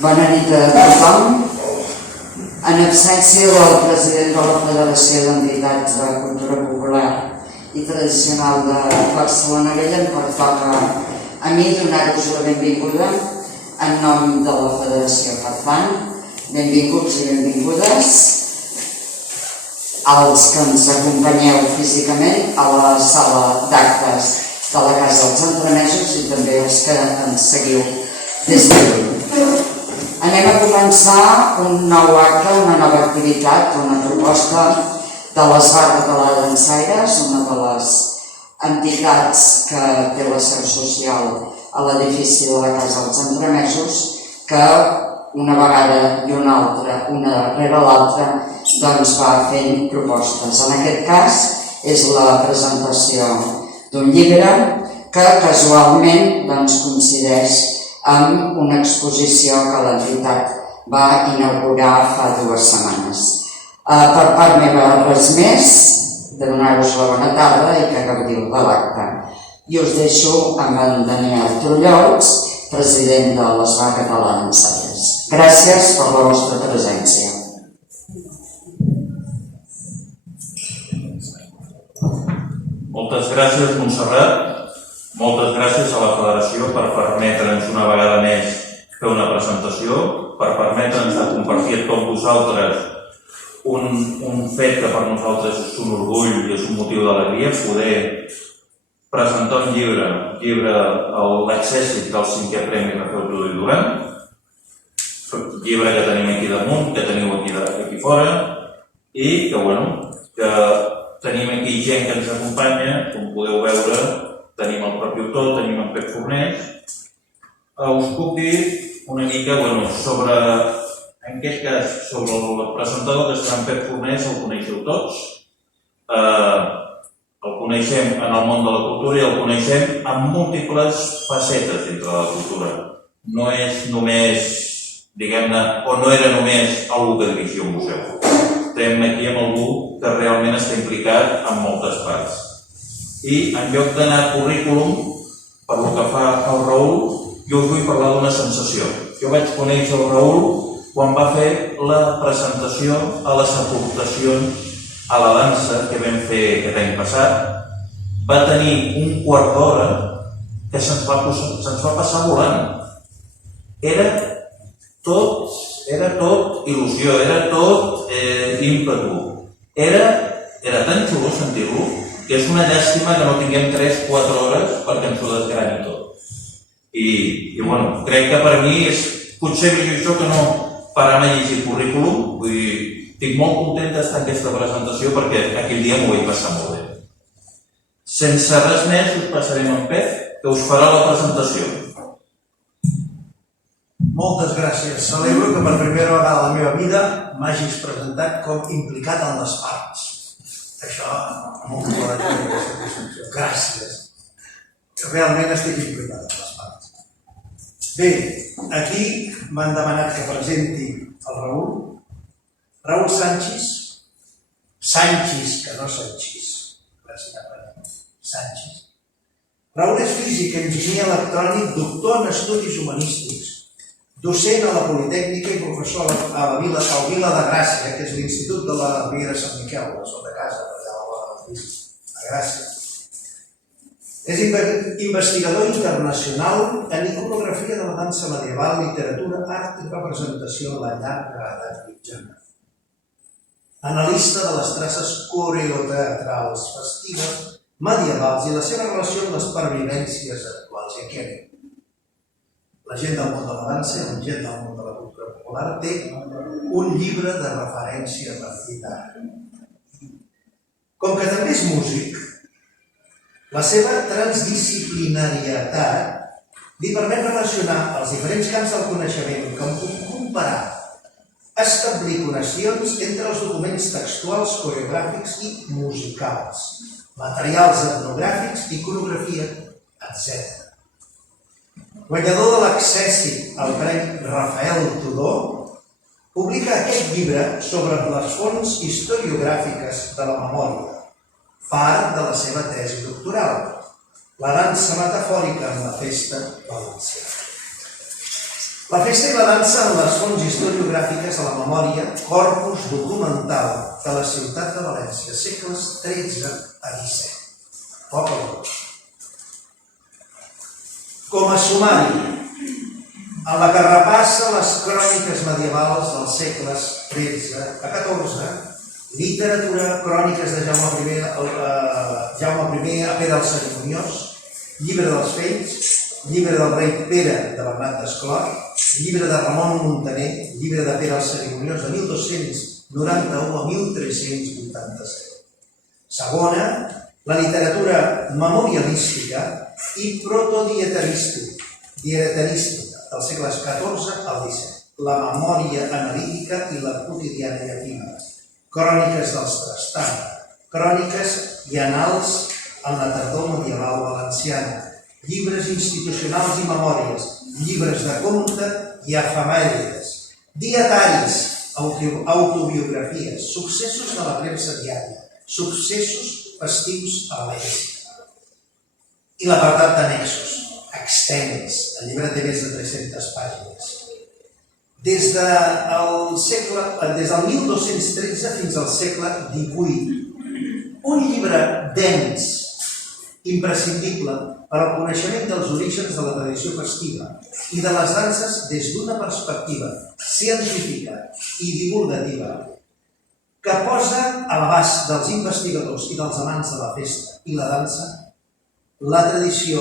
Bona nit a tothom. En absència del president de la Federació d'Entitats de Cultura Popular i Tradicional de Barcelona Vella, em pertoca a mi donar-vos la benvinguda en nom de la Federació. Per tant, benvinguts i benvingudes als que ens acompanyeu físicament a la sala d'actes de la Casa dels Entremesos i també els que ens seguiu des de lluny. Anem a començar un nou acte, una nova activitat, una proposta de l'Esbar Català de Dansaires, una de les entitats que té la seu social a l'edifici de la Casa dels Entremesos, que una vegada i una altra, una darrere l'altra, doncs va fent propostes. En aquest cas és la presentació d'un llibre que casualment coincideix amb una exposició que l'entitat va inaugurar fa 2 setmanes. Per part meva res més, de donar-vos la bona tarda i que gaudiu de l'acte. I us deixo amb en Daniel Trullols, president de l'Esbar Català de Dansaires. Gràcies per la vostra presència. Moltes gràcies, Montserrat. Moltes gràcies a la Federació per permetre'ns una vegada més fer una presentació, per permetre'ns de compartir amb vosaltres un fet que per nosaltres és un orgull i és un motiu d'alegria, poder presentar un llibre, l'Accèssit del 5è Premi Rafael Tudó i Duran, llibre que tenim aquí damunt, que teniu aquí fora, i que tenim aquí gent que ens acompanya, com podeu veure. Tenim el propi autor, tenim en Pep Fornés. Us puc dir una mica sobre, en aquest cas, sobre el presentador, que és en Pep Fornés, el coneixeu tots. El coneixem en el món de la cultura i el coneixem amb múltiples facetes dintre de la cultura. No és només, diguem-ne, o no era només algú que dirigia un museu. Estem aquí amb algú que realment està implicat en moltes parts. I en lloc d'anar a currículum, per lo que fa el Raül, jo us vull parlar d'una sensació. Jo vaig conèixer el Raül quan va fer la presentació a les aportacions a la dansa que vam fer aquest any passat. Va tenir un quart d'hora que se'ns va passar volant. Era tot il·lusió, era tot ímpetu. Era tan xulo sentir-lo que és una llàstima que no tinguem 3-4 hores perquè ens ho desgrani tot. I crec que per mi és potser millor això que no parar a llegir currículum. Vull dir, estic molt content d'estar en aquesta presentació perquè aquell dia m'ho vaig passar molt bé. Sense res més, us passarem en Pep, que us farà la presentació. Moltes gràcies. Celebro que per primera vegada a la meva vida m'hagis presentat com implicat en les parts. Això, molt bona satisfacció. Gràcies. Realment estic implicat en les parts. Bé, aquí m'han demanat que presenti el Raül. Raül Sanchis, que no Sanchis. Gràcies, Sanchis. Raül és físic, enginyer electrònic, doctor en estudis humanístics, docent a la Politècnica i professor al Vila de Gràcia, que és l'Institut de la Riera Sant Miquel, la sota casa, a Gràcia. És investigador internacional en iconografia de la dansa medieval, literatura, art i representació de la llarga edat mitjana. Analista de les traces coreoteatrals, festives, medievals i la seva relació amb les pervivències actuals. I aquí anem. La gent del món de la dansa i la gent del món de la cultura popular té un llibre de referència partidari. Com que també és músic, la seva transdisciplinarietat li permet relacionar els diferents camps del coneixement com comparar, establir connexions entre els documents textuals, coreogràfics i musicals, materials etnogràfics, iconografia, etc. Guanyador de l'Accèssit al Premi Rafael Tudó, publica aquest llibre sobre les fonts historiogràfiques de la memòria, part de la seva tesi doctoral, la dansa metafòrica en la festa valenciana. La festa i la dansa en les fonts historiogràfiques a la memòria, corpus documental de la ciutat de València, segles XIII a XVII. Poc o molt. Com a sumari, en la que repassa les cròniques medievals dels segles XIII a XIV, literatura, cròniques de Jaume I a Pere el Cerimoniós, llibre dels Fells, llibre del rei Pere de Bernat d'Esclor, llibre de Ramon Muntaner, llibre de Pere el Cerimoniós de 1291 a 1387. Segona, la literatura memorialística i protodieterística dels segles XIV al XVII, la memòria analítica i la quotidiana i efímera, cròniques dels Trastam, cròniques i anals en la tardor medieval valenciana, llibres institucionals i memòries, llibres de compte i efemèrides, dietaris, autobiografies, successos de la premsa diària, successos festius a l'Església. I l'apartat d'annexos, extens, el llibre té més de 300 pàgines. Des del 1213 fins al segle XVIII, un llibre dens, imprescindible per al coneixement dels orígens de la tradició festiva i de les danses des d'una perspectiva científica i divulgativa que posa a l'abast dels investigadors i dels amants de la festa i la dansa la tradició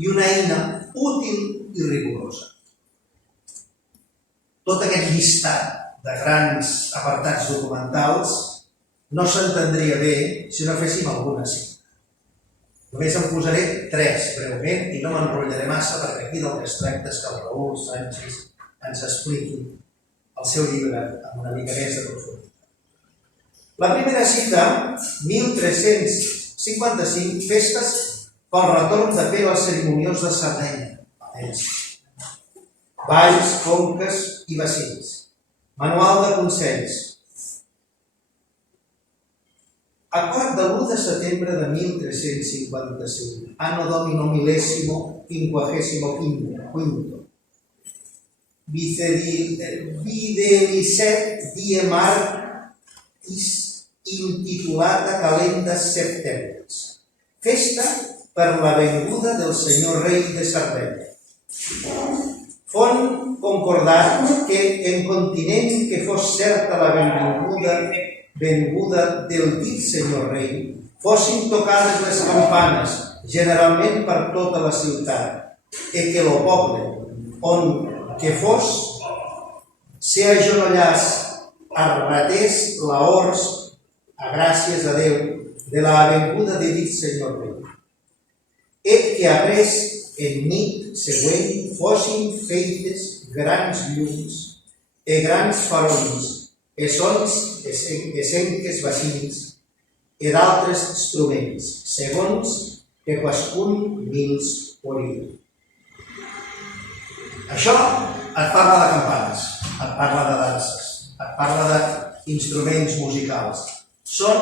i una eina útil i rigorosa. Tot aquest llistat de grans apartats documentals no s'entendria bé si no féssim alguna cita. Només en posaré 3 breument i no m'enrotllaré massa perquè aquí del que es tracta és que el Raül Sánchez ens expliqui el seu llibre amb una mica més de profunditat. La primera cita, 1355, festes pel retorn de Pere el Cerimoniós de Sardenya, València. Valls, conques i vacins. Manual de consells. Acord de l'1 de setembre de 1355, anno domino millesimo quinquagésimo videlicet die martis intitulata calendas septembres. Festa per la venguda del senyor rei de Sardenya. Font concordat que en continent que fos certa la venguda del dit senyor rei, fossin tocades les campanes, generalment per tota la ciutat, i que lo poble, on que fos, se agenollàs, arratés la hors, a gràcies a Déu, de la venguda de dit senyor rei. Et que après en nit següent fossin feites grans llums e grans farols, e sons esenques vacins e d'altres instruments, segons que quascun mils oria. Això et parla de campanes, et parla de danses, et parla d'instruments musicals. Són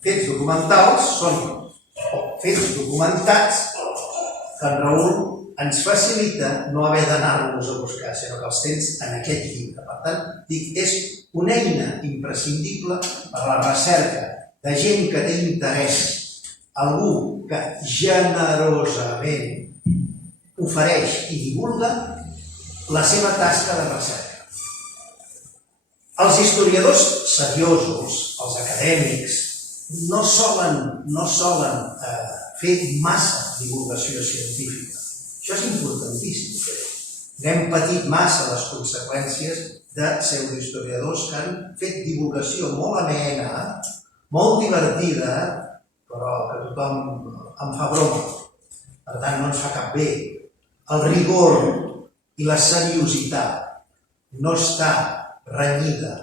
fets documentals, són fets documentats que en Raül ens facilita no haver d'anar-los a buscar, sinó que els tens en aquest llibre. Per tant, dic, és una eina imprescindible per a la recerca de gent que té interès, algú que generosament ofereix i divulga la seva tasca de recerca. Els historiadors seriosos, els acadèmics, no solen fer massa divulgació científica. Això és importantíssim. N'hem patit massa les conseqüències de pseudohistoriadors que han fet divulgació molt amena, molt divertida, però que tothom en fa broma. Per tant, no ens fa cap bé. El rigor i la seriositat no està renyida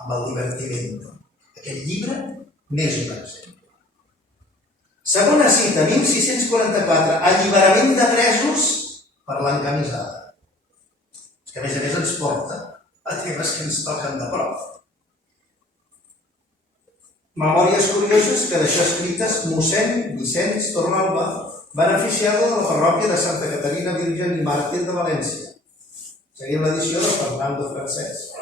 amb el divertiment. Aquest llibre n'és un exemple. Segona cita, 1644, alliberament de presos per l'encamisada. Que a més ens porta a temes que ens toquen de prop. Memòries curioses que deixà escrites mossèn Vicenç Torralba, beneficiador de la parròquia de Santa Caterina Virgen i Màrtir de València. Seguim l'edició de Fernando Francés.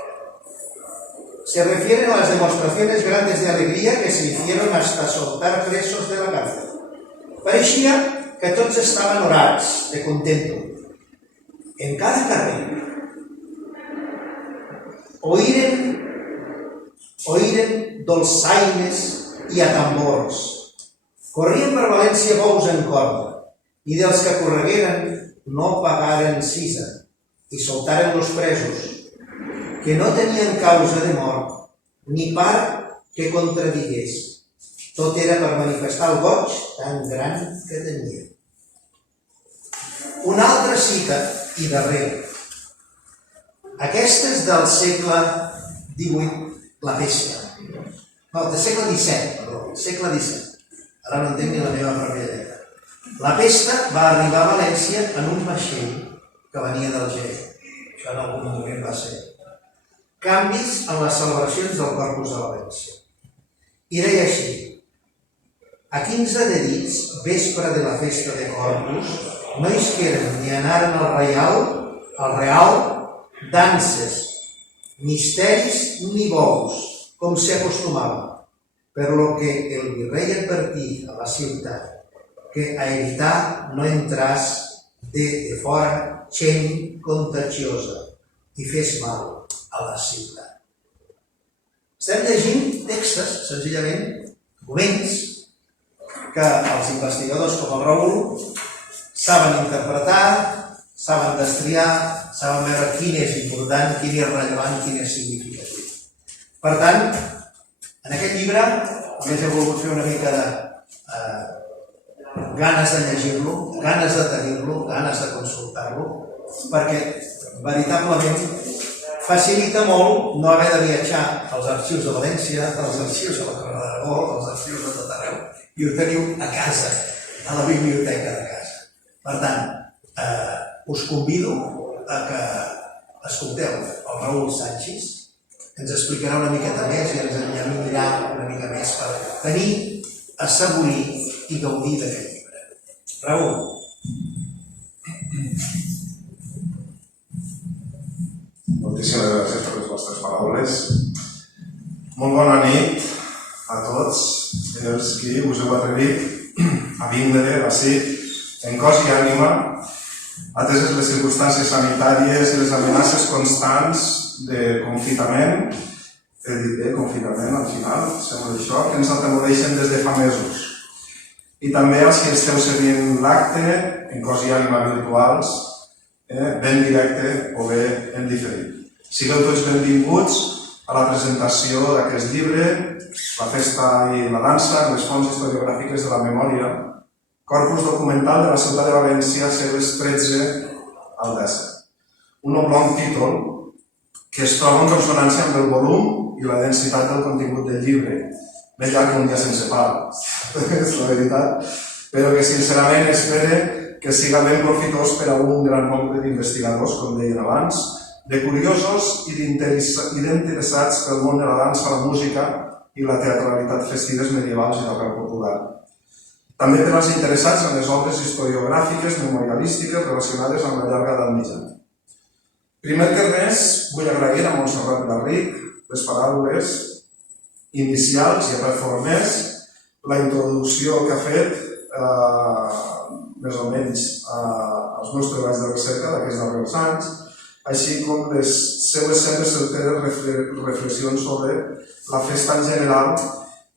Se refieren a las demostraciones grandes de alegría que se hicieron hasta soltar presos de la cárcel. Pareixia que tots estaven orats de contento. En cada carrer oïren dolçaines i atambors. Corrien per València bous en corda, i dels que corregueren no pagaren cisa, i soltaren los presos, que no tenien causa de mort, ni part que contradigués. Tot era per manifestar el goig tan gran que tenia. Una altra cita, i darrere. Aquesta és del segle XVIII, la pesta. No, del segle XVII, perdó, segle XVII. Ara no entenc ni la meva pròpia lletra. La pesta va arribar a València en un vaixell que venia d'Alger. Això en algun moment va ser. Canvis en les celebracions del Corpus de València. I deia així: a 15 de dits, vespre de la festa de Corpus, no isqueren ni anaren al real, danses, misteris ni bous, com se acostumava, per lo que el virrei advertí a la ciutat que a evitar no entràs de fora gent contagiosa i fes mal a la ciutat. Estem llegint textos, senzillament, documents, que els investigadors com el Raül saben interpretar, saben destriar, saben veure quin és important, quin és rellevant, quin és significatiu. Per tant, en aquest llibre, a més he volgut fer una mica de ganes de llegir-lo, ganes de tenir-lo, ganes de consultar-lo, perquè veritablement facilita molt no haver de viatjar als arxius de València, als arxius de la Corona d'Aragó, als arxius de tot arreu, i ho teniu a casa, a la biblioteca de casa. Per tant, us convido a que escolteu el Raül Sanchis, que ens explicarà una miqueta més i ens enllamirà una mica més per tenir, assaborir i gaudir d'aquest llibre. Raül. Moltíssimes gràcies per les vostres paraules. Molt bona nit a tots els que us heu atrevit a vindre ací en cos i ànima, ateses les circumstàncies sanitàries i les amenaces constants de confinament, he dit bé, confinament al final, sembla això, que ens atemoreixen des de fa mesos. I també als que esteu seguint l'acte en cos i ànima virtuals, ben directe o bé en diferit. Sigueu tots benvinguts a la presentació d'aquest llibre, La festa i la dansa, les fonts historiogràfiques de la memòria, corpus documental de la ciutat de València, segles XIII al X. Un oblong títol que es troba en consonància amb el volum i la densitat del contingut del llibre, més llarg que un dia sense pa, és la veritat, però que sincerament espero que siga ben profitós per a un gran nombre d'investigadors, com deien abans, de curiosos i d'interessats pel món de la dansa, la música i la teatralitat festives medievals i d'arrel popular. També per als interessats en les obres historiogràfiques, memorialístiques relacionades amb la llarga edat mitjana. Primer que res, vull agrair a Montserrat Garric les paraules inicials i reformes, la introducció que ha fet, més o menys, als meus treballs de recerca d'aquests darrers anys, així com les seves sempre certeres reflexions sobre la festa en general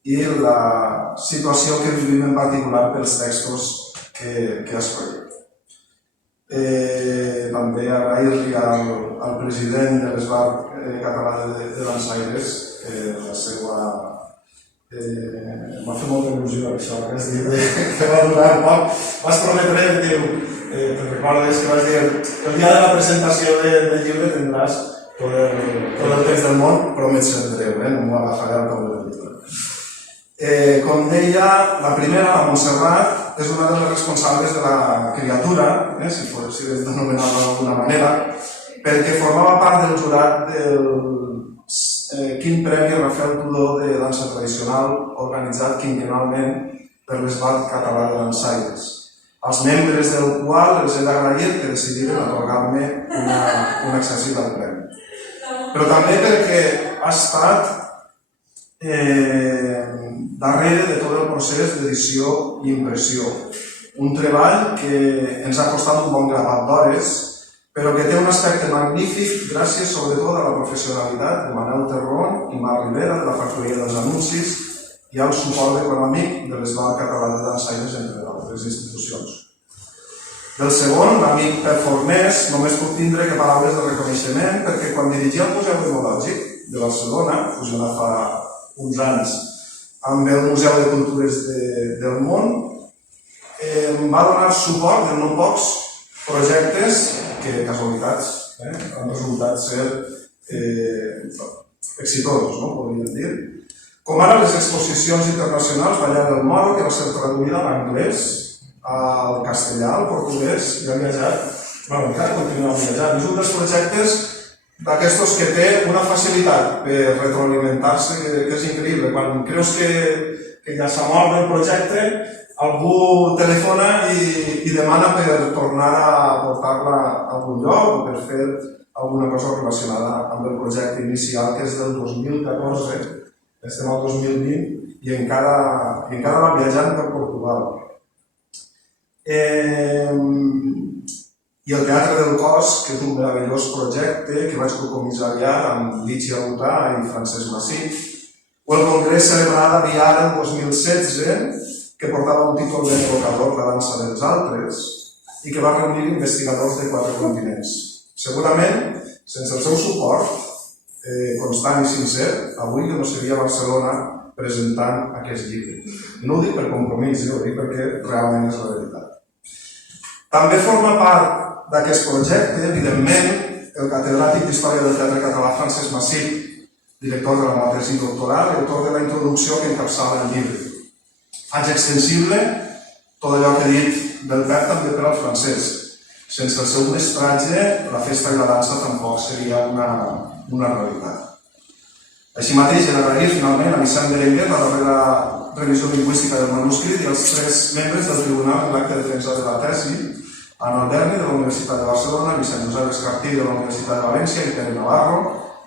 i la situació que vivim en particular pels textos que ha escollit. També agrair-li al president de l'Esbart Català de Dansaires la seva... M'ha fet molta il·lusió això, aquest llibre que va durar poc. Vas prometre, te'n recordes que vas dir el dia de la presentació del llibre tindràs tot el temps del món, promet ser breu, no m'ho agafaré al cau del llibre. Com deia, la primera, la Montserrat, és una de les responsables de la criatura, si fos d'anomenar-la d'alguna manera, perquè formava part del jurat del quin Premi Rafael Tudó de dansa tradicional organitzat quinquennalment per l'Esbart Català de Dansaires. als membres del qual els he d'agrair que decidiren atorgar-me un exercici del premi. Però també perquè ha estat darrere de tot el procés d'edició i impressió. Un treball que ens ha costat un bon grapat d'hores, però que té un aspecte magnífic gràcies sobretot a la professionalitat de Manel Terrón i Marc Rivera de la Factoria dels Anuncis i al suport econòmic de l'Escola Catalana de Dansaires, entre altres institucions. Del segon, l'amic Pep Fornés, només puc tindre que paraules de reconeixement perquè quan dirigia el Museu Etnològic de Barcelona, fusionat fa uns anys amb el Museu de Cultures del Món, em va donar suport de no pocs projectes que, casualitats, han resultat ser exitosos, no? Podríem dir. Com ara les exposicions internacionals Ballar del Moro, que va ser traduïda a l'anglès, al castellà, al portuguès, i ha viatjat, encara continua viatjant. És un dels projectes d'aquestos que té una facilitat per retroalimentar-se que és increïble. Quan creus que ja s'ha mort el projecte, algú telefona i demana per tornar a portar-la a algun lloc o per fer alguna cosa relacionada amb el projecte inicial, que és del 2014, estem al 2020 i encara va viatjant per Portugal. I el Teatre del Cos, que és un meravellós projecte que vaig cocomissariar amb Lígia Butà i Francesc Massí, o el Congrés celebrat a Biar el 2016, que portava un títol d'Enrocador, la dansa dels altres, i que va reunir investigadors de 4 continents. Segurament, sense el seu suport constant i sincer, avui jo no seria a Barcelona presentant aquest llibre. No ho dic per compromís, ho dic perquè realment és la veritat. També forma part d'aquest projecte, evidentment, el catedràtic d'Història del Teatre Català Francesc Massí, director de la meva tesi doctoral i autor de la introducció que encapçala el llibre. Faig extensible tot allò que he dit del Pep també per al francès. Sense el seu mestratge, la festa i la dansa tampoc seria una realitat. Així mateix, he d'agrair finalment a Vicent Berenguer la darrera revisió lingüística del manuscrit i als 3 membres del Tribunal en l'acte de defensa de la tesi, Ana Alberni, de la Universitat de Barcelona, Vicent Josep Escartí, de la Universitat de València, i Pere Navarro,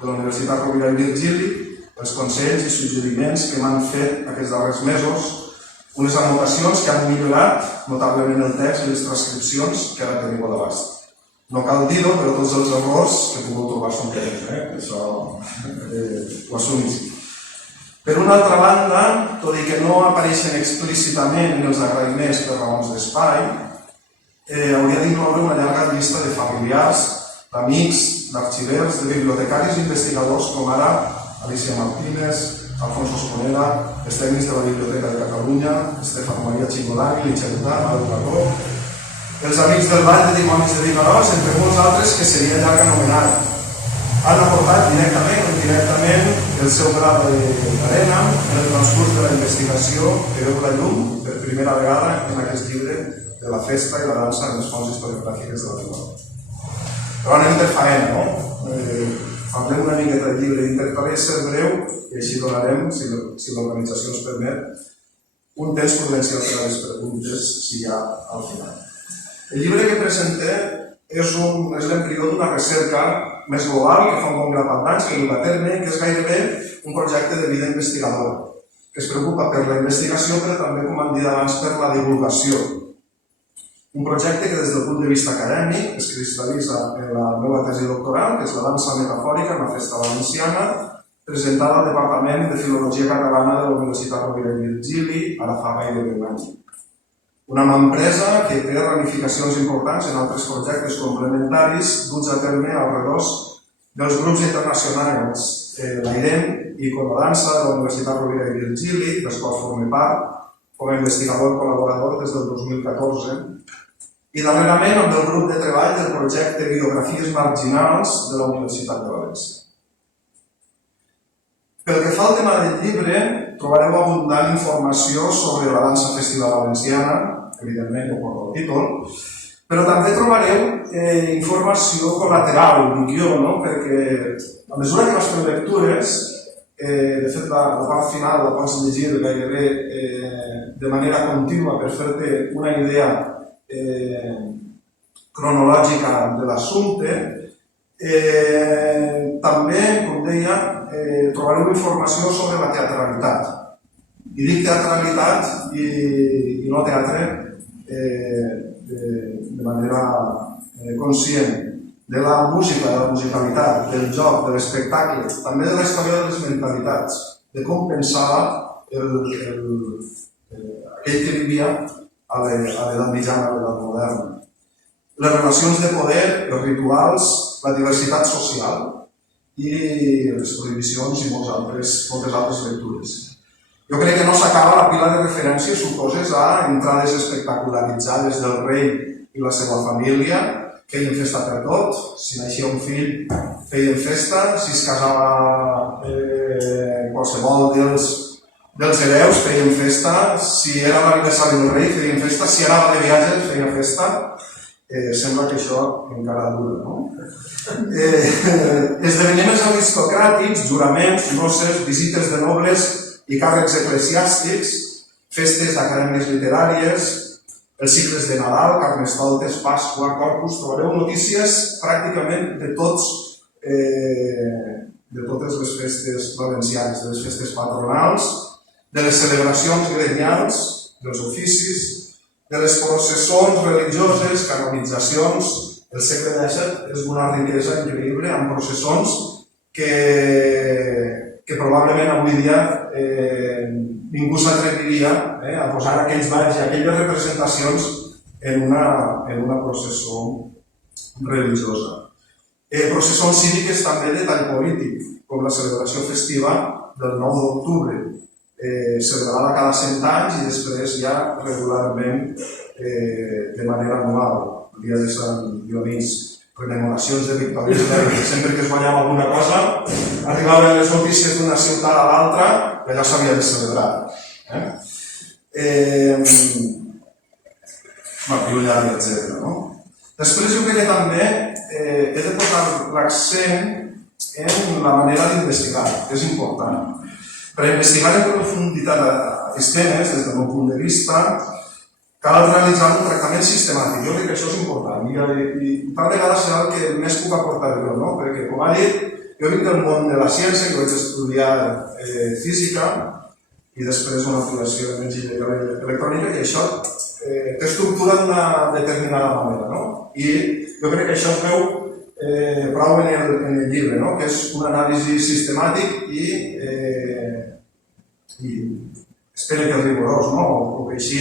de la Universitat Rovira i Virgili, els consells i suggeriments que m'han fet aquests darrers mesos, unes anotacions que han millorat notablement el text i les transcripcions que ara teniu a l'abast. No cal dir-ho, però tots els errors que he pogut trobar són petits, això ho assumís. Per una altra banda, tot i que no apareixen explícitament en els agraïments per raons d'espai, hauria d'incloure una llarga llista de familiars, d'amics, d'arxivers, de bibliotecaris i investigadors com ara Alicia Martínez, Alfonso Esponera, els tècnics de la Biblioteca de Catalunya, Estefano Maria Chingolani, Lígia Butà, Mario Plató, els amics del Ball de Dimonis de Vinaròs, entre molts altres que seria llarg anomenar. Han aportat directament o indirectament el seu gra d'arena en el transcurs de la investigació que veu la llum per primera vegada en aquest llibre de la festa i la dansa en les fonts historiogràfiques de la Vinaròs. Però anem per faena, no? Parlem una miqueta del llibre, intentaré ser breu i així donarem, si l'organització ens permet, un temps prudencial per a les preguntes, si hi ha al final. El llibre que presentem és l'embrió d'una recerca més global que fa un bon grapat d'anys que duc a terme, que és gairebé un projecte de vida investigadora, que es preocupa per la investigació però també, com han dit abans, per la divulgació. Un projecte que des del punt de vista acadèmic es cristal·litza en la meva tesi doctoral, que és la dansa metafòrica en la festa valenciana, presentada al Departament de Filologia Catalana de la Universitat Rovira i Virgili ara fa gairebé un any. Una empresa que té ramificacions importants en altres projectes complementaris duts a terme al redós dels grups internacionals l'AIREM i Conodansa de la Universitat Rovira i Virgili, dels quals forme part com a investigador col·laborador des del 2014, i darrerament amb el grup de treball del projecte Biografies Marginals de la Universitat de València. Pel que fa al tema del llibre, trobareu abundant informació sobre la dansa festiva valenciana, evidentment ho porta el títol, però també trobareu informació col·lateral, guió, no? Perquè a mesura que vas fent lectures, de fet la part final la pots llegir gairebé de manera contínua per fer-te una idea cronològica de l'assumpte. També, com deia, trobareu informació sobre la teatralitat. I dic teatralitat i no teatre de manera conscient, de la música, de la musicalitat, del joc, de l'espectacle, també de la història de les mentalitats, de com pensava aquell que vivia a l'edat mitjana, a l'edat moderna. Les relacions de poder, els rituals, la diversitat social i les prohibicions i moltes altres lectures. Jo crec que no s'acaba la pila de referències sucoses a entrades espectacularitzades del rei i la seva família, feien festa per tot, si naixia un fill feien festa, si es casava qualsevol dels hereus feien festa, si era l'aniversari del rei feien festa, si anava de viatge feia festa. Sembla que això encara dura, no? Esdeveniments aristocràtics, juraments, noces, visites de nobles i càrrecs eclesiàstics, festes d'acadèmies literàries, els cicles de Nadal, Carnestoltes, Pasqua, Corpus, trobareu notícies pràcticament de totes les festes valencianes, de les festes patronals, de les celebracions gremials, dels oficis, de les processons religioses, canonitzacions. El segle XVII és una riquesa increïble amb processons que probablement avui dia ningú s'atreviria a posar aquells balls i aquelles representacions en una processó religiosa. Processons cíviques també de tall polític, com la celebració festiva del 9 d'octubre, celebrada cada 100 anys i després ja regularment de manera anual, el dia de Sant Dionís. Rememoracions de victòries bèl·liques. Sempre que es guanyava alguna cosa, arribaven les notícies d'una ciutat a l'altra i allò s'havia de celebrar. Piullari, etc. Després jo crec que també he de posar l'accent en la manera d'investigar, que és important. Per investigar en profunditat aquests temes, des del meu punt de vista, cal realitzar un tractament sistemàtic. Jo crec que això és important i tal vegada serà el que més puc aportar jo, no? Perquè, com ha dit, jo vinc del món de la ciència, que vaig estudiar física i després una titulació en enginyeria electrònica i això té estructura d'una determinada manera, no? I jo crec que això es veu prou en el llibre, no? Que és un anàlisi sistemàtic i espero que rigorós, no? O que així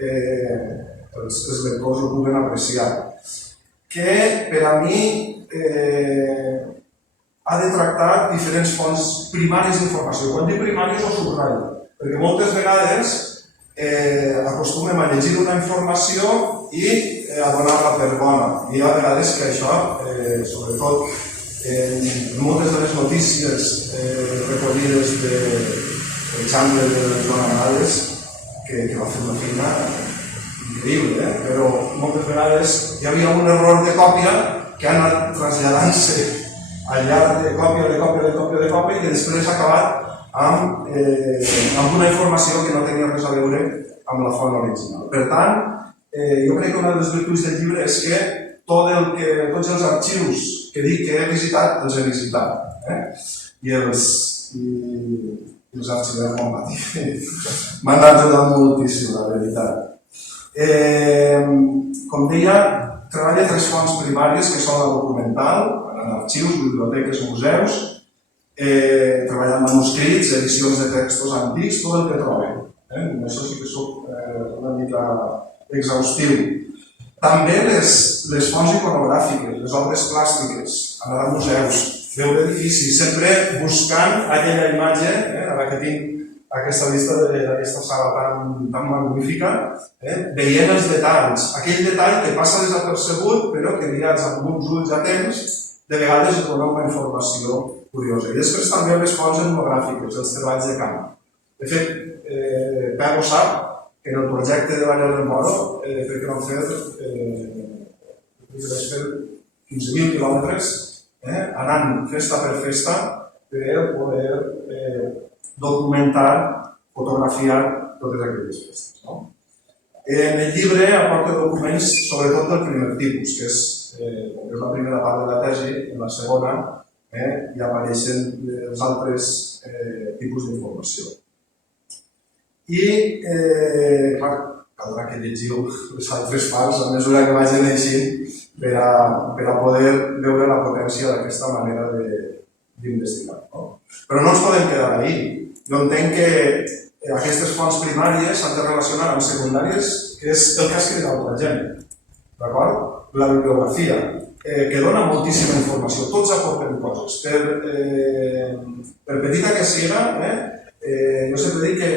els lectors ho puguen apreciar. Que per a mi ha de tractar diferents fonts primàries d'informació. Quan dic primàries ho subratllo, perquè moltes vegades acostumem a llegir una informació i a donar-la per bona. I hi ha vegades que això, sobretot en moltes de les notícies recollides del xample de Joan Amades, que va fer una feina increïble, però moltes vegades hi havia un error de còpia que ha anat traslladant-se al llarg de còpia i que després ha acabat amb una informació que no tenia res a veure amb la font original. Per tant, jo crec que una de les virtuts del llibre és que tots els arxius que dic que he visitat, els he visitat. I els arxivers m'han ajudat moltíssim, la veritat. Com deia, treballa tres fonts primàries que són la documental, en arxius, biblioteques, museus, treballar manuscrits, edicions de textos antics, tot el que trobem. Això sí que soc una mica exhaustiu. També les fonts iconogràfiques, les obres plàstiques, anar a museus, veure edificis, sempre buscant aquella imatge, ara que tinc aquesta vista d'aquesta sala tan magnífica, veient els detalls, aquell detall que passa desapercebut, però que mirats amb uns ulls atents, de vegades dona una informació curiosa. I després també les fonts etnogràfiques, els treballs de camp. De fet, Pego sap que en el projecte de Vallès del Moro crec que vam fer 15.000 quilòmetres anant festa per festa per poder documentar, fotografiar totes aquelles festes. En el llibre aporta documents sobretot del primer tipus, que és la primera part de la tesi, en la segona hi apareixen els altres tipus d'informació. I, clar, caldrà que llegiu les altres parts a mesura que vagin eixint per a poder veure la potència d'aquesta manera d'investigar. Però no ens podem quedar ahí. Jo entenc que aquestes fonts primàries s'han de relacionar amb secundàries, que és el que ha escrit altra gent. D'acord? La bibliografia, que dona moltíssima informació. Tots aporten coses. Per petita que siga, jo sempre dic que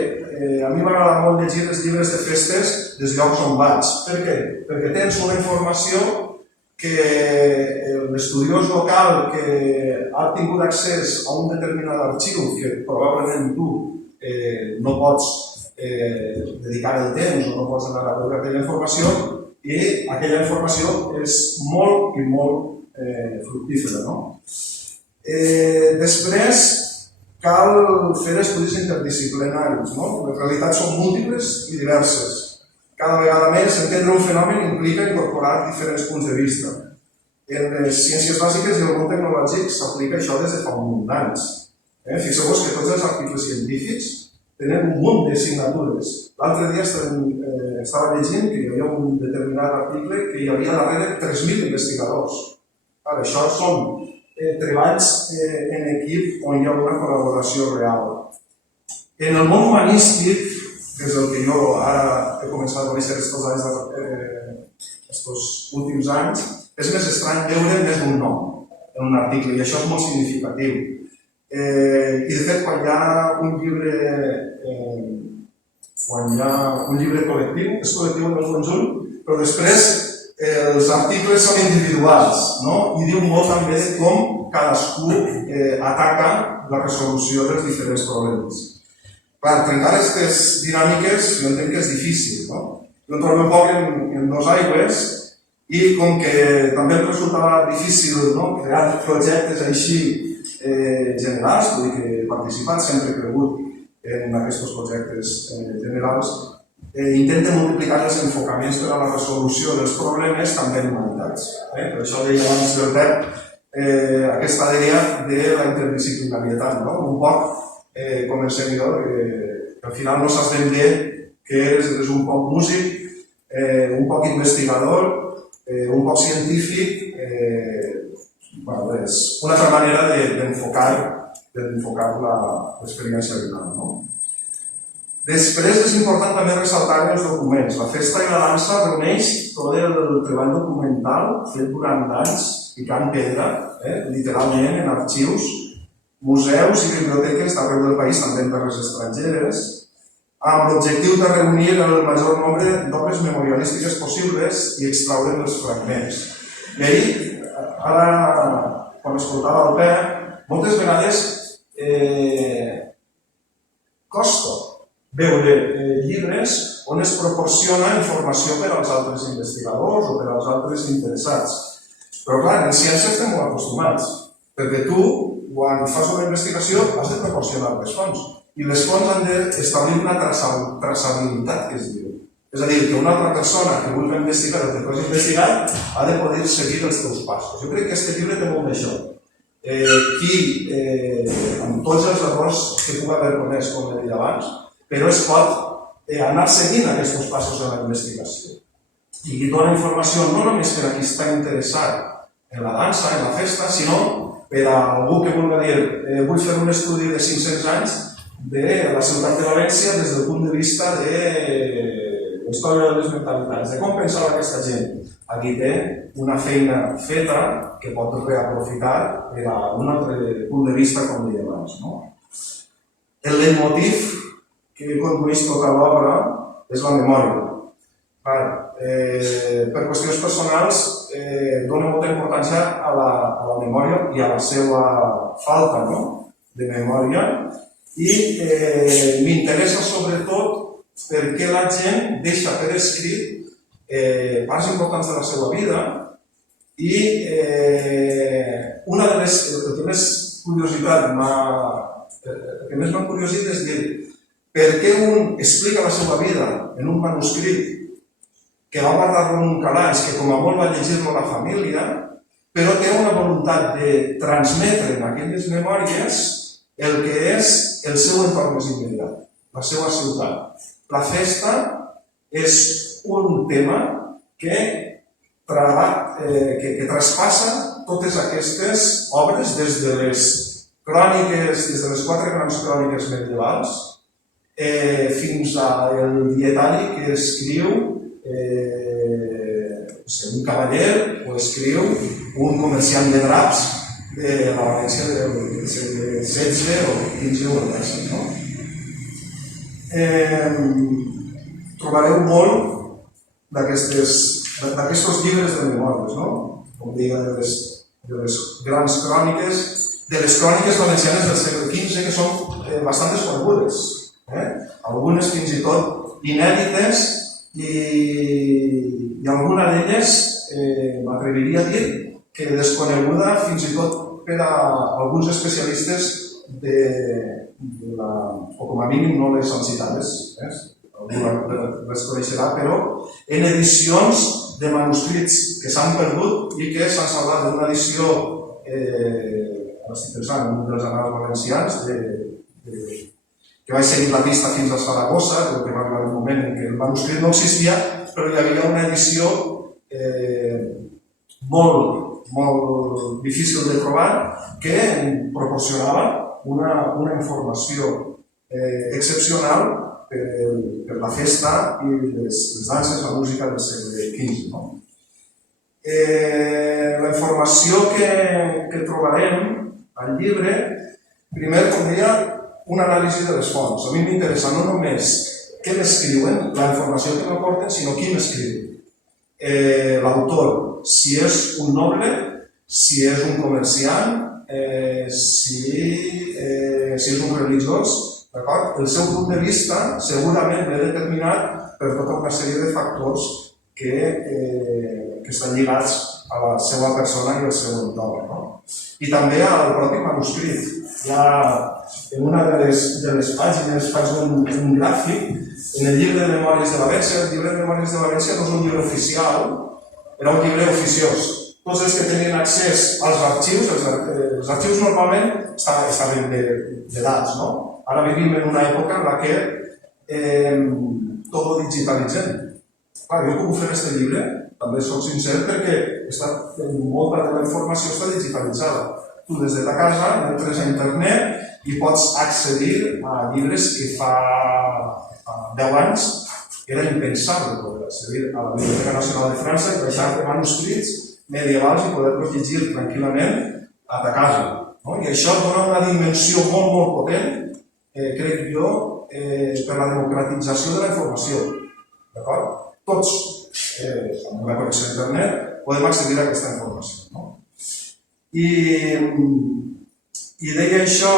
a mi m'agrada molt llegir els llibres de festes dels llocs on vaig. Per què? Perquè tens una informació que l'estudiós local que ha tingut accés a un determinat arxiu que probablement tu no pots dedicar el temps o no pots anar a veure aquella informació i aquella informació és molt i molt fructífera. Després, cal fer estudis interdisciplinaris. Les realitats són múltiples i diverses. Cada vegada més, entendre un fenomen implica incorporar diferents punts de vista. En les ciències bàsiques i el món tecnològic s'aplica això des de fa un munt d'anys. Fixeu-vos que tots els articles científics tenen un munt de signatures. L'altre dia estava llegint que hi havia un determinat article que hi havia darrere 3.000 investigadors. Això són treballs en equip on hi ha una col·laboració real. En el món humanístic, que és el que jo ara he començat a conèixer aquests últims anys, és més estrany veure més d'un nom en un article, i això és molt significatiu. I de fet, quan hi ha un llibre col·lectiu, és col·lectiu en el conjunt, però després els articles són individuals, i diu molt també de com cadascú ataca la resolució dels diferents problemes. Per trencar aquestes dinàmiques jo entenc que és difícil. Jo em trobo un poc en dos aigües i com que també em resultava difícil crear projectes així generals, vull dir que he participat, sempre he cregut en aquests projectes generals, intenten multiplicar els enfocaments per a la resolució dels problemes també en humanitats. Per això deia abans del Pep aquesta idea de la interdisciplinarietat, un poc com el seguidor, que al final no saps ben bé que eres un poc músic, un poc investigador, un poc científic. És una altra manera d'enfocar l'experiència vital. Després és important també ressaltar els documents. La festa i la dansa reuneix tot el treball documental fet durant anys picant pedra, literalment en arxius, museus i biblioteques d'arreu del país, també en terres estrangeres, amb l'objectiu de reunir el major nombre d'obres memorialístiques possibles i extraure els fragments. I ahir, ara, quan escoltava el Pep, moltes vegades costa veure llibres on es proporciona informació per als altres investigadors o per als altres interessats. Però clar, en ciència estem molt acostumats, perquè tu, quan fas una investigació, has de proporcionar les fonts. I les fonts han d'establir una traçabilitat, que es diu. És a dir, que una altra persona que vulgui investigar el que tu has investigat ha de poder seguir els teus passos. Jo crec que aquest llibre té molt d'això. Amb tots els errors que pugui haver comès, com he dit abans, però es pot anar seguint aquests passos en la investigació. I qui dona informació no només per a qui està interessat en la dansa, en la festa, sinó per a algú que vulgui dir vull fer un estudi de 500 anys de la ciutat de València des del punt de vista de la història de les mentalitats, de com pensava aquesta gent. Aquí té una feina feta que pot reaprofitar per a un altre punt de vista, com deia abans. El leitmotiv que condueix tota l'obra és la memòria. Per qüestions personals, dono molta importància a la memòria i a la seva falta de memòria i m'interessa sobretot perquè la gent deixa per escrit parts importants de la seva vida i una de les que més m'ha curiosit és dir per què un explica la seva vida en un manuscrit que va guardar-lo en un calaix, que com a molt va llegir-lo la família, però té una voluntat de transmetre en aquelles memòries el que és el seu entorn més immediat, la seva ciutat. La festa és un tema que traspassa totes aquestes obres des de les cròniques, des de les 4 grans cròniques medievals, fins al dietari que escriu un cavaller o escriu un comerciant de draps de la València del segle XVI o XV o XVII. No? Trobareu molt d'aquestos llibres de memòries, no? Com deia, de les grans cròniques, de les cròniques valencianes del segle XV, que són bastant desconegudes. Algunes fins i tot inèdites i alguna d'elles m'atreviria a dir que desconeguda fins i tot per a alguns especialistes o com a mínim no les han citades, algú les coneixerà, però en edicions de manuscrits que s'han perdut i que s'han salvat d'una edició, ara estic pensant en un dels anals valencians, que va ser platista fins a Saragossa, però que va arribar un moment en què el manuscrit no existia, però hi havia una edició molt difícil de trobar que proporcionava una informació excepcional per la festa i les danses, la música del segle XV. No? La informació que trobarem al llibre, primer, com deia, una anàlisi de les fonts. A mi m'interessa no només què m'escriuen, la informació que m'aporten, sinó qui m'escriu. L'autor, si és un noble, si és un comerciant, si és un religiós, el seu punt de vista segurament ve determinat per tota una sèrie de factors que estan lligats a la seva persona i al seu entorn. No? I també al propi manuscrit. En una de les pàgines faig un gràfic en el llibre de Memòries de València. El llibre de Memòries de València no és un llibre oficial, era un llibre oficiós. Tots els que tenien accés als arxius, els arxius normalment estaven vedats, no? Ara vivim en una època en la que tot ho digitalitzem. Clar, jo puc fer aquest llibre, també soc sincer, perquè molta de la informació està digitalitzada. Tu des de ta casa entres a internet i pots accedir a llibres que fa 10 anys era impensable poder accedir a la Biblioteca Nacional de França i baixar manuscrits medievals i poder-los llegir tranquil·lament a ta casa. I això dona una dimensió molt potent, crec jo, per la democratització de la informació. Tots, amb una connexió a internet, podem accedir a aquesta informació. I deia això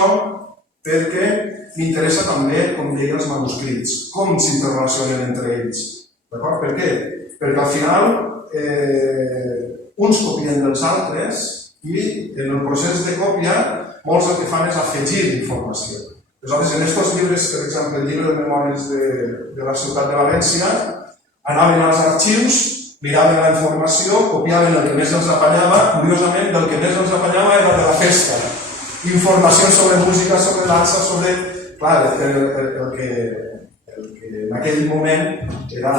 perquè m'interessa també, com deia, els manuscrits, com s'interrelacionen entre ells. Per què? Perquè al final uns copien dels altres i en el procés de còpia molts el que fan és afegir informació. Aleshores, en aquests llibres, per exemple, el llibre de memòries de la ciutat de València, anaven als arxius, miraven la informació, copiaven el que més els apanyava, curiosament, del que més els apanyava era de la festa. Informació sobre música, sobre dansa, sobre... Clar, el que en aquell moment era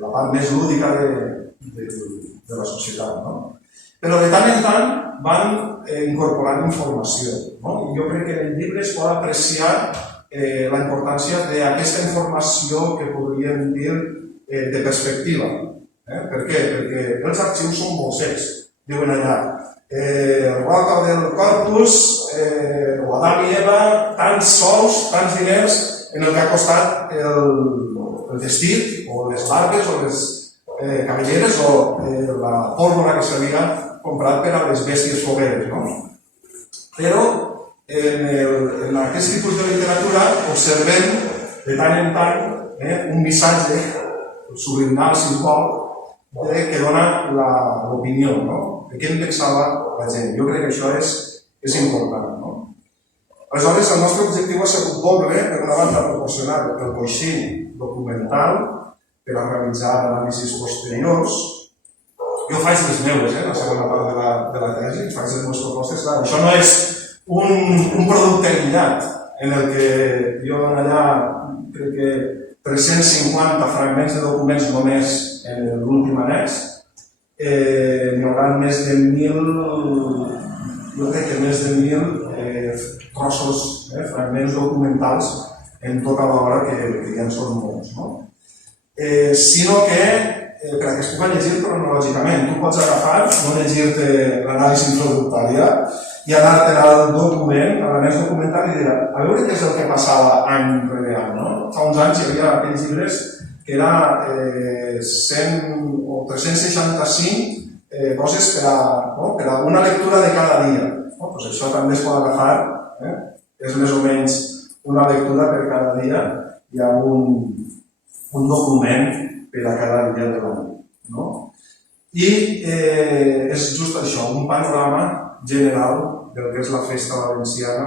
la part més lúdica de la societat. Però de tant en tant van incorporant informació. I jo crec que en el llibre es pot apreciar la importància d'aquesta informació que podríem dir de perspectiva. Per què? Perquè els arxius són molt secs, diuen allà. Roca del Corpus, o Adam i Eva, tants sous, tants diners en el que ha costat el vestit, o les barbes, o les cabelleres, o la pólvora que s'havia comprat per a les bèsties fogueres. Però en aquest tipus de literatura observem de tant en tant un missatge subliminal, simbòlic, que dona l'opinió, de què en pensava la gent. Jo crec que això és important. Aleshores, el nostre objectiu ha sigut doble, per una banda, proporcionar el coixí documental per a realitzar anàlisis posteriors. Jo faig les meves, la segona part de la tesi, faig les meves propostes. Clar, això no és un producte aïllat, en el que jo allà crec que 350 fragments de documents només en l'últim annex, n'hi haurà més de 1.000, jo crec que més de 1.000 trossos, fragments documentals en tota l'obra, que ja en són molts. Sinó que, per a que es pugui llegir cronològicament, tu pots agafar, no llegir-te l'anàlisi introductòria i anar-te'n al document, a l'annex documental i dir, a veure què és el que passava any rere any. Fa uns anys hi havia aquells llibres que era 100 o 365 coses per a una lectura de cada dia. Doncs això també es pot agafar, és més o menys una lectura per cada dia, hi ha un document per a cada dia de l'any. I és just això, un panorama general del que és la festa valenciana,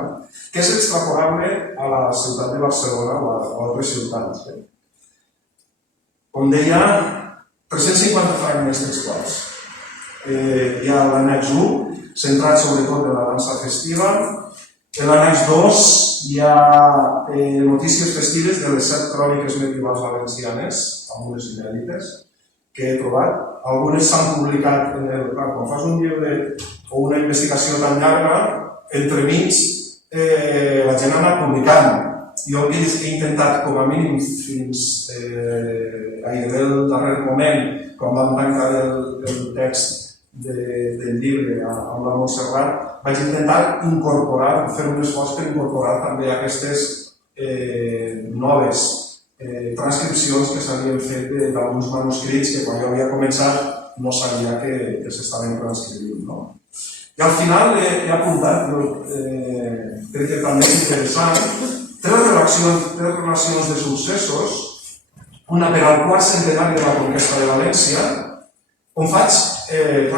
que és extrapolable a la ciutat de Barcelona o a altres ciutats. Com deia, 350 fragments textuals. Hi ha l'annex 1, centrat sobretot en la dansa festiva. En l'annex 2 hi ha notícies festives de les 7 cròniques medievals valencianes, algunes inèdites, que he trobat. Algunes s'han publicat, quan fas un llibre o una investigació tan llarga, entremig la gent ha anat publicant. Jo he intentat, com a mínim, fins gairebé el darrer moment, quan vam tancar el text del llibre amb la Montserrat, vaig intentar incorporar, fer un esforç per incorporar també aquestes noves transcripcions que s'havien fet d'alguns manuscrits que quan jo havia començat no sabia que s'estaven transcrivint. I al final he apuntat, crec que també és interessant, tres relacions de successos, una per al quart centenari de la conquesta de València, on faig,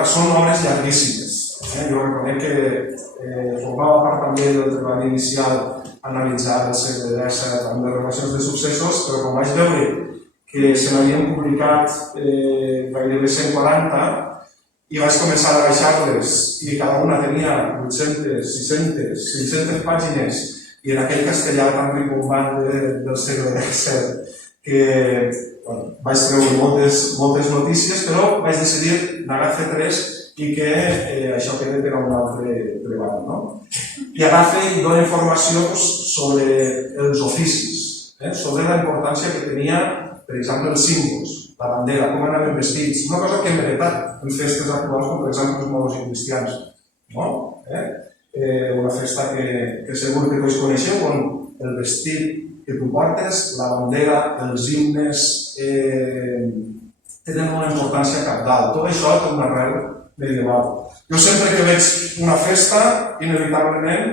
són obres llarguíssimes. Jo reconec que formava part també del treball inicial analitzar el segle XVII amb les relacions de successos, però quan vaig veure que se n'havien publicat gairebé 140 i vaig començar a baixar-les i cada una tenia 800, 600, 500 pàgines i en aquell castellà tan ribombant del segle XVII que vaig treure moltes notícies, però vaig decidir d'agafar 3 i que això queda per a un altre treball. I agafa i dona informació sobre els oficis, sobre la importància que tenia, per exemple, els símbols, la bandera, com anaven vestits, una cosa que hem heretat en festes actuals, com per exemple els moros i cristians. Una festa que segur que tots coneixeu, on el vestit que tu portes, la bandera, els himnes, tenen una importància cabdal. Tot això té una arrel medieval. Jo sempre que veig una festa, inevitablement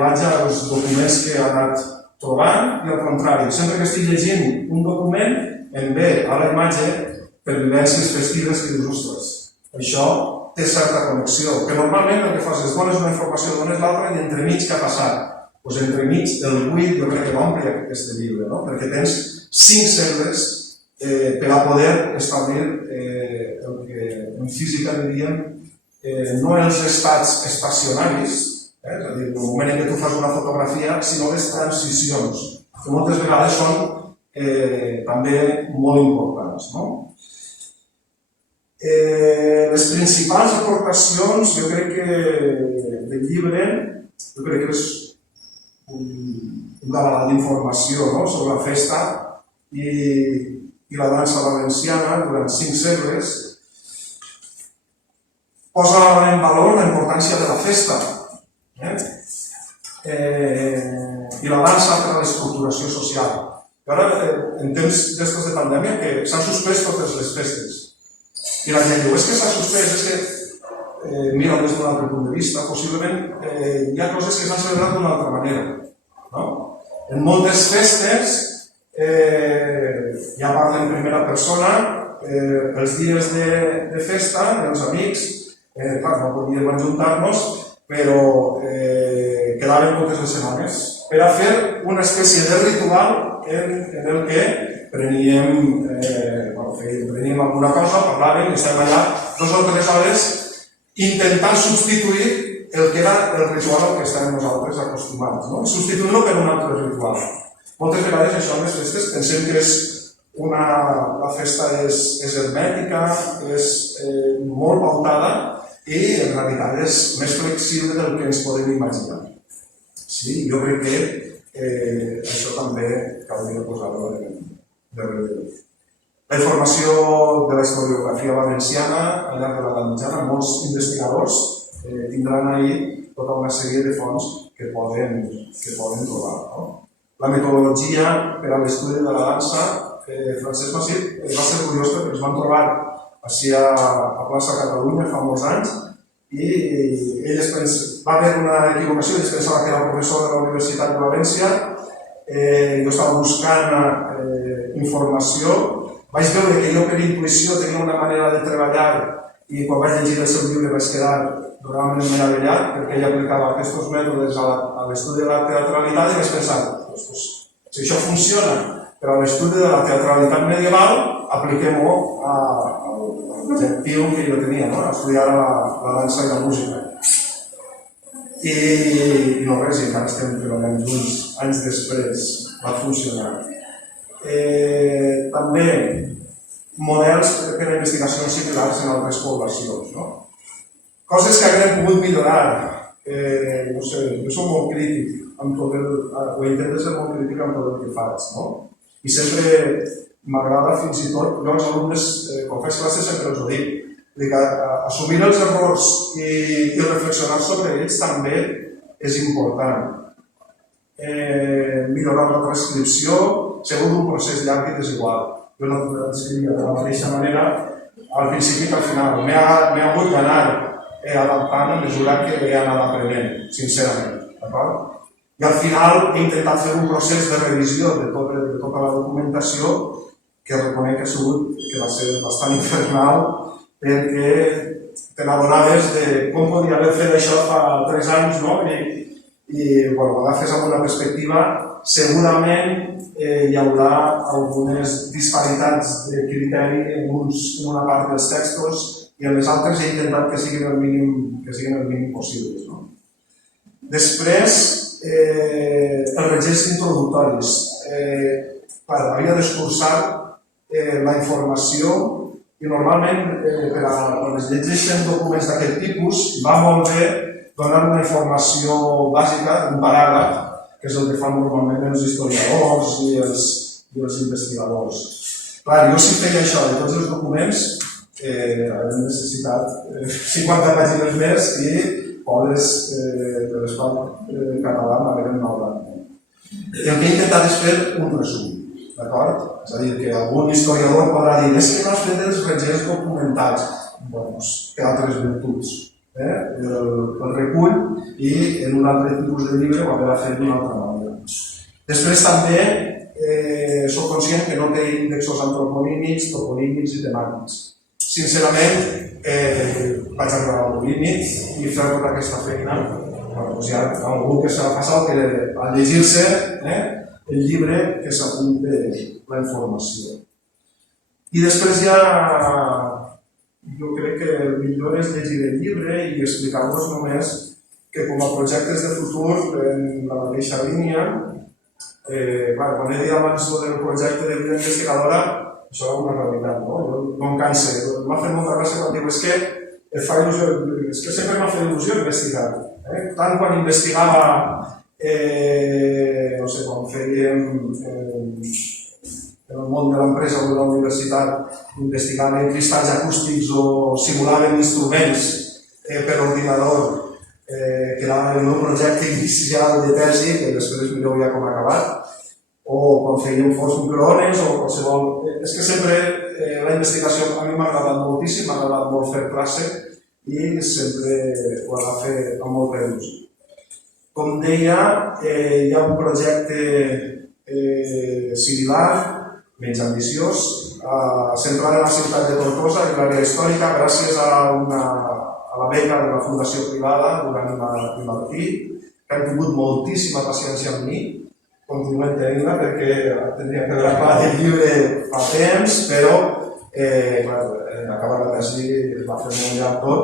vaig als documents que he anat trobant i al contrari. Sempre que estic llegint un document, em ve a la imatge per vivències festives que dius, ostres, això té certa connexió, que normalment el que fas és dones una informació, dones l'altra i entremig què ha passat? Doncs entremig el buit jo crec que l'ompli aquest llibre, perquè tens 5 segles per a poder establir el que en física diríem no els estats estacionaris, és a dir, el moment en què tu fas una fotografia, sinó les transicions, que moltes vegades són també molt importants. Les principals aportacions, jo crec que del llibre, jo crec que és un gabalat d'informació sobre la festa i la dansa valenciana durant 5 segles, posa en valor la importància de la festa i la dansa per a l'esstructuració social. I ara, en temps d'estos de pandèmia, que s'han suspès totes les festes. I la gent diu, és que s'ha suspès, és que mira des d'un altre punt de vista, possiblement hi ha coses que s'han celebrat d'una altra manera. En moltes festes, ja parlo en primera persona, els dies de festa, els amics, clar, no podíem ajuntar-nos, però quedaven totes les setmanes per a fer una espècie de ritual en el que preníem alguna cosa, parlàvem, estàvem allà 2 o 3 hores intentant substituir el que era el ritual al que estàvem nosaltres acostumats, no? Substituint-lo per un altre ritual. Moltes vegades això en les festes pensem que la festa és hermètica, és molt pautada i en realitat és més flexible del que ens podem imaginar. Sí, jo crec que això també caldria posar-ho de relleu. La informació de la historiografia valenciana al llarg de l'edat mitjana, molts investigadors tindran ahí tota una sèrie de fonts que poden trobar. No? La metodologia per a l'estudi de la dansa, Francesc Masip, va ser curiós perquè es van trobar així a plaça Catalunya fa molts anys i va haver una equivocació, ells pensaven que era professor de la Universitat de València, jo estava buscant informació, vaig veure que jo per intuïció tenia una manera de treballar i quan vaig llegir el seu llibre vaig quedar realment meravellat perquè ell aplicava aquests mètodes a l'estudi de la teatralitat i vaig pensar, si això funciona per a l'estudi de la teatralitat medieval, apliquem-ho al objectiu que jo tenia, no? Estudiar la dansa i la música. I no res, encara estem treballant junts, anys després, va funcionar. També models per a investigacions similars en altres poblacions. No? Coses que haguem pogut millorar. No sé, jo soc molt crític o intento ser molt crític amb tot el que faig. No? I sempre m'agrada fins i tot, jo als alumnes, quan faig classes sempre els ho dic, assumir els errors i reflexionar sobre ells també és important. Millorar la transcripció segons un procés llarg i desigual. Jo no transcrivia de la mateixa manera al principi que al final. M'he hagut d'anar adaptant a mesura que he anat aprenent, sincerament. I al final he intentat fer un procés de revisió de tota la documentació que reconec que va ser bastant infernal perquè te n'adonaves de com podia haver fet això fa 3 anys, no? I quan ho agafes amb una perspectiva, segurament hi haurà algunes disparitats de criteri en una part dels textos i en les altres he intentat que siguin el mínim possible. No? Després, els registres introductoris. Havia d'escurçar la informació i normalment quan es llegeixen documents d'aquest tipus va molt bé donar una informació bàsica, un paràgraf, que és el que fan normalment els historiadors i els investigadors. Clar, jo si feia això de tots els documents haurem necessitat 50 pàgines més i pobres de l'escola català m'haurem maldat. El que he intentat és fer un resum, d'acord? És a dir, que algun historiador podrà dir és que no has fet els registres documentats. Doncs, té altres virtuts. El recull i en un altre tipus de llibre ho haurà de fer d'una altra manera. Després també soc conscient que no té índexos antroponímics, toponímics i temàtics. Sincerament, vaig arribar al límit i fer tota aquesta feina. Hi ha algú que s'ha passat que al llegir-se el llibre que s'apunta la informació. I després ja jo crec que el millor és llegir el llibre i explicar-vos només que com a projectes de futur en la mateixa línia, quan he dit abans del projecte de vida investigadora, això era una realitat, no? Jo no em canse, m'ha fet molta gràcia quan diu és que sempre m'ha fet il·lusió investigar. Tant quan investigava, no sé, quan fèiem en el món de l'empresa o de la universitat, investigaven cristalls acústics o simulaven instruments per ordinador, que era el meu projecte inicial de tesi, que després mireu ja com ha acabat, o quan fèiem forns microones o qualsevol... És que sempre la investigació a mi m'ha agradat moltíssim, m'ha agradat molt fer classe i sempre ho ha de fer amb molt d'ús. Com deia, hi ha un projecte similar, menys ambiciós, centrat en la ciutat de Tortosa i l'àrea històrica gràcies a la beca de la Fundació Privada durant Martí, que han tingut moltíssima paciència amb mi. continuem tenint-la perquè tindríem que haver acabat el llibre fa temps, però acabar la tesi es va fer molt llarg tot,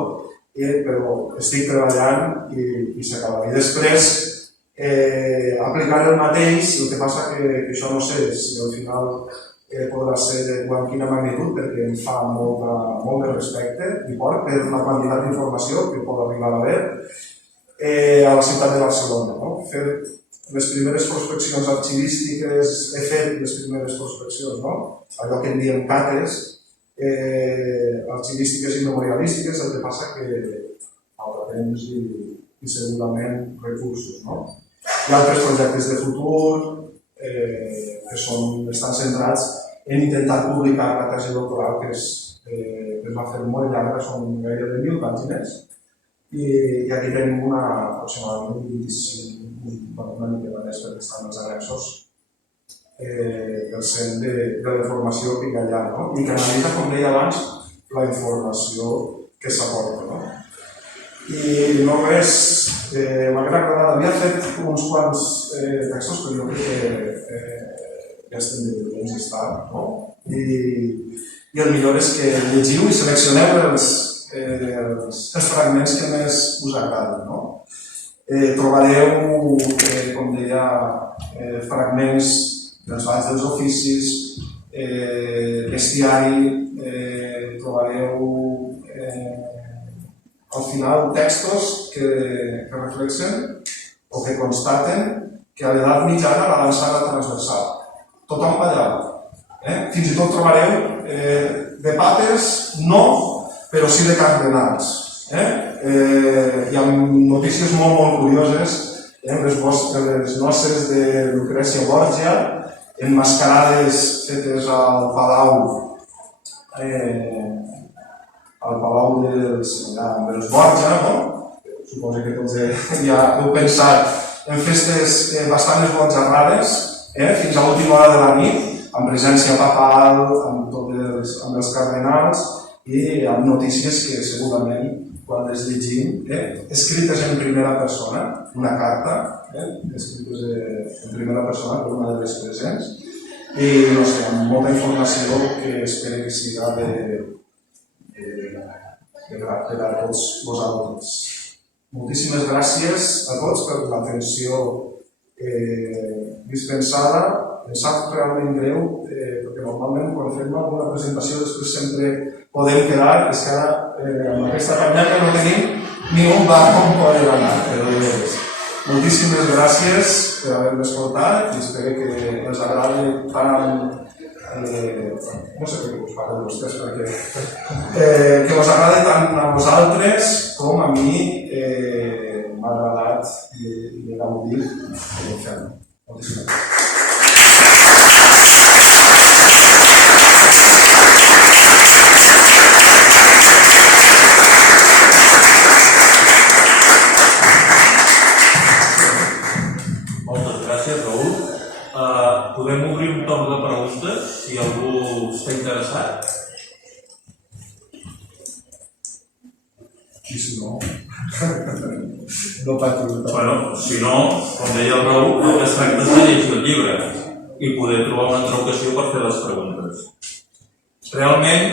però estic treballant i s'acaba. I després, aplicant el mateix, el que passa que això no sé si al final podrà ser o en quina magnitud, perquè em fa molt de respecte i por per la quantitat d'informació que pot arribar a haver a la ciutat de Barcelona. Fer les primeres prospeccions arxivístiques, he fet les primeres prospeccions, allò que en diem cates, arxivístiques i memorialístiques, el que passa que falta temps i segurament recursos. Hi ha altres projectes de futur que estan centrats en intentar publicar la tesi doctoral que es va fer molt llarga, són gairebé 1.000 pàgines, i aquí tenim aproximadament 25, una mica més perquè estan els annexos del cent de la informació que hi ha allà, i que analitza, com deia abans, la informació que s'aporta. I no res, m'agrada agradar, havia fet uns quants textos, però jo crec que ja estem de temps d'estar, i el millor és que llegiu i seleccioneu els fragments que més us agraden. Trobareu, com deia, fragments dels balls dels oficis, bestiari, trobareu al final textos que reflexen o que constaten que a l'edat mitjana la dansa era transversal. Tothom ballava. Fins i tot trobareu de papes, no, però sí de cardenals. Hi ha notícies molt curioses, les noces de Lucrècia Borgia, emmascarades fetes al Palau dels Borgia, suposo que tots ja heu pensat en festes bastant esbonjarrades, fins a l'última hora de la nit, amb presència papal, amb els cardenals i amb notícies que segurament quan les llegim, escrites en primera persona, una carta, escrites en primera persona per una de les presents, i no sé, amb molta informació que espero que siga de grat per a tots vosaltres. Moltíssimes gràcies a tots per l'atenció dispensada. Em sap realment greu, perquè normalment quan fem alguna presentació després sempre podem quedar, és que ara amb aquesta pandèmia no tenim ni un bar on poder anar. Moltíssimes gràcies per haver-me escoltat i espero que els agradi tant, no sé per què us parlo de vostès, que us agradi tant a vosaltres com a mi m'ha agradat i he gaudit de fer-ho. Moltíssimes gràcies. Podem obrir un torn de preguntes, si algú està interessat. I si no, no patiu. Bueno, si no, com deia el Raül, el que es tracta és de llegir el llibre i poder trobar una altra ocasió per fer les preguntes. Realment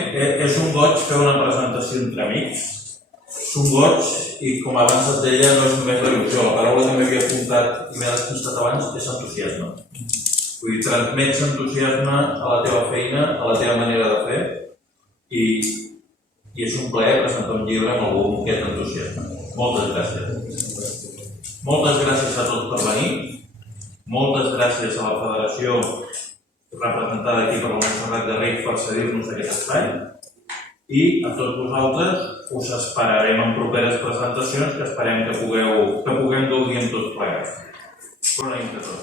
és un goig fer una presentació entre amics. És un goig i, com abans et deia, no és només l'il·lusió. La paraula que m'havia apuntat i m'he despistat abans és entusiasme. Vull dir, transmets entusiasme a la teva feina, a la teva manera de fer, i és un plaer presentar un llibre amb algú que t'entusiasma. Moltes gràcies. Moltes gràcies a tots per venir. Moltes gràcies a la Federació representada aquí per la Montserrat Garric per cedir-nos aquest espai. I a tots vosaltres us esperarem en properes presentacions que esperem que puguem gaudir amb tots plegats. Bona nit a tots.